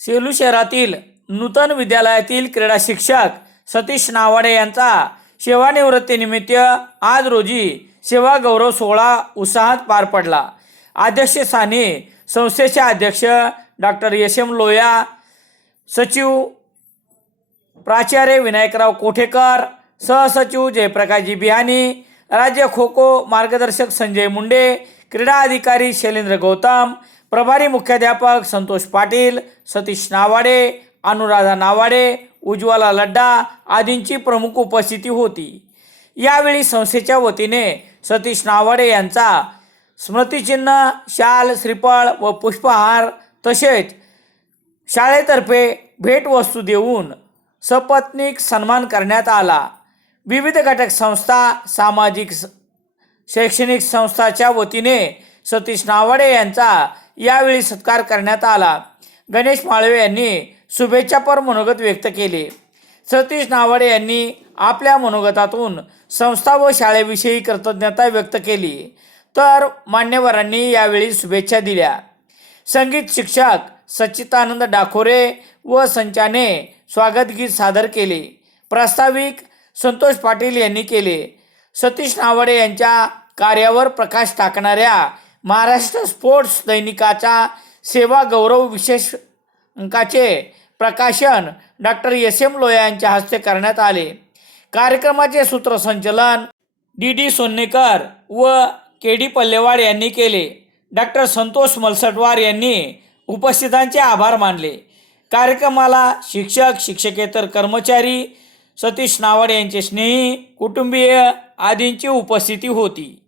सेलू शहरातील नूतन विद्यालयातील क्रीडा शिक्षक सतीश नावाडे यांचा सेवानिवृत्तीनिमित्त आज रोजी सेवा गौरव सोहळा उत्साहात पार पडला. अध्यक्ष साने संस्थेचे अध्यक्ष डॉक्टर यश एम लोया सचिव प्राचार्य विनायकराव कोठेकर सहसचिव जयप्रकाशजी बिहानी राज्य खो खो मार्गदर्शक संजय मुंडे क्रीडा अधिकारी शैलेंद्र गौतम प्रभारी मुख्याध्यापक संतोष पाटील सतीश नावाडे अनुराधा नावाडे उज्ज्वला लड्डा आदींची प्रमुख उपस्थिती होती. यावेळी संस्थेच्या वतीने सतीश नावाडे यांचा स्मृतिचिन्ह शाल श्रीफळ व पुष्पहार तसेच शाळेतर्फे भेटवस्तू देऊन सपत्नीक सन्मान करण्यात आला. विविध घटक संस्था सामाजिक स- शैक्षणिक संस्थाच्या वतीने सतीश नावाडे यांचा यावेळी सत्कार करण्यात आला. गणेश माळवे यांनी शुभेच्छापर मनोगत व्यक्त केले. सतीश नावाडे यांनी आपल्या मनोगतातून संस्था व शाळेविषयी कृतज्ञता व्यक्त केली. तर मान्यवरांनी यावेळी शुभेच्छा दिल्या. संगीत शिक्षक सच्चितानंद डाखोरे व संचाने स्वागतगीत सादर केले. प्रास्ताविक संतोष पाटील यांनी केले. सतीश नावडे यांच्या कार्यावर प्रकाश टाकणाऱ्या महाराष्ट्र स्पोर्ट्स दैनिकाचा सेवा गौरव विशेष अंकाचे प्रकाशन डॉक्टर एस. एम. लोया यांच्या हस्ते करण्यात आले. कार्यक्रमाचे सूत्रसंचलन डी. डी. सोन्नेकर व के. डी. पल्लेवाड यांनी केले. डॉक्टर संतोष मलसटवार यांनी उपस्थितांचे आभार मानले. कार्यक्रमाला शिक्षक शिक्षकेतर कर्मचारी सतीश नावाडे यांचे स्नेही कुटुंबीय आदींची उपस्थिती होती.